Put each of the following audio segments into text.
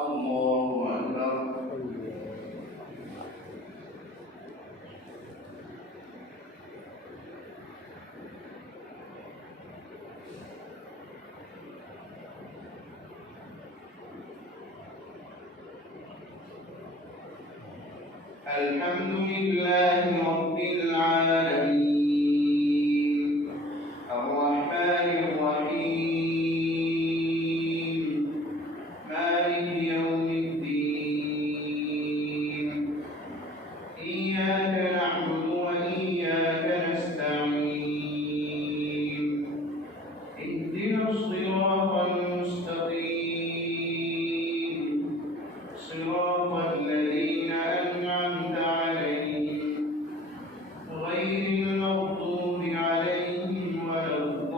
الله أكبر. الحمد لله رب العالمين الرحمن الرحيم مالك يوم الدين إياك نعبد وإياك نستعين اهدنا الصراط المستقيم صراط الذين أنعمت عليهم غير المغضوب عليهم ولا الضالين.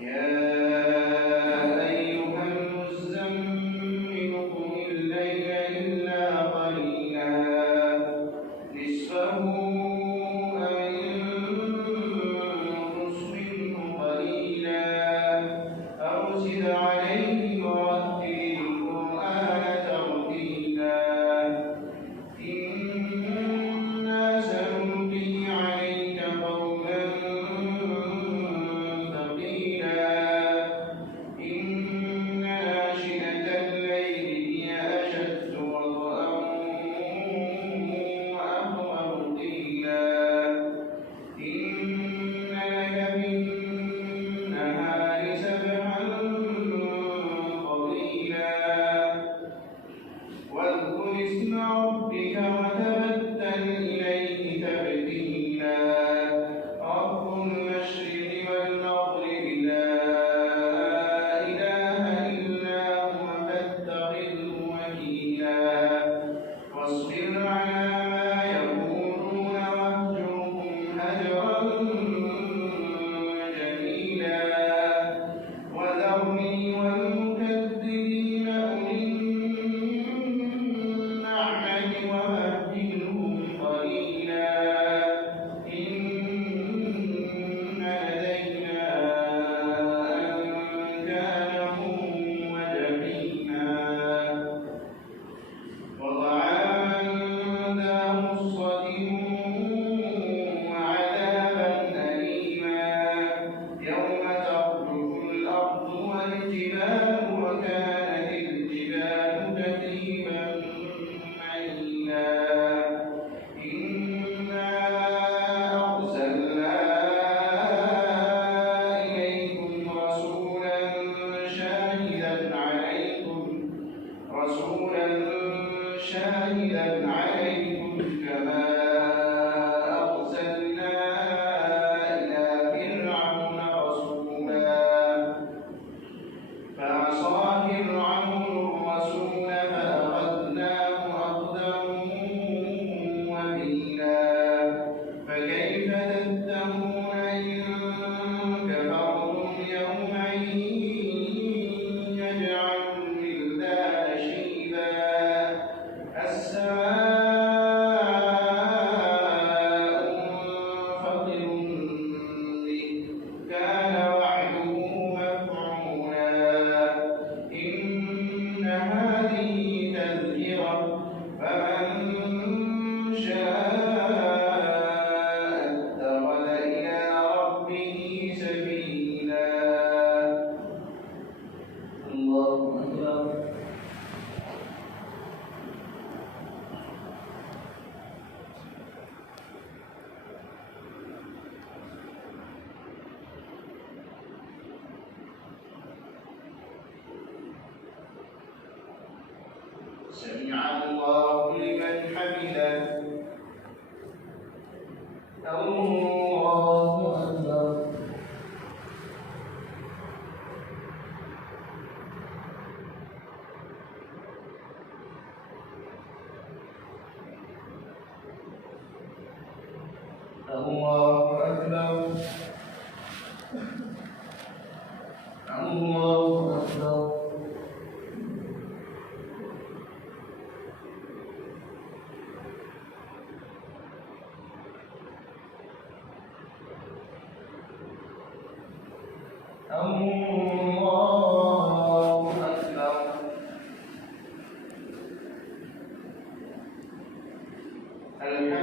يا أيها المزمل قم الليل إلا قليلا نصفه زد عليه ورتل القرآن ترتيلا إنا سنلقي عليك قولا ثقيلا إن ناشئة الليل هي أشد وطئا وأقوم قيلا إن لك بالنهار سبحا واذكر اسم ربك وتبتل إليه تبتيلا رب المشرق والمغرب لا إله إلا هو فاتخذه وكيلا واصبر على ما يقولون واهجرهم هجرا جميلا وذرني والمكذبين أولي النعمة ومهلهم قليلا إن لدينا أنكالا وجحيما وطعاما ذا غصة وعذابا أليما يوم ترجف الأرض والجبال وكانت الجبال كثيبا مهيلا إنا أرسلنا إليكم رسولا شاهدا عليكم كما أرسلنا إلى فرعون رسولا فعصى فرعون الرسول فأخذناه أخذا وبيلا فكيف تتقون إن كفرتم يوما يجعل الولدان شيبا السماء منفطر به كان وعده مفعولا إن هذه تذكرة فمن شاء اتخذ إلى ربه سبيلا. الله أكبر. سمع الله لمن حمده. الله أكبر. الله أكبر. الله أكبر. الحمد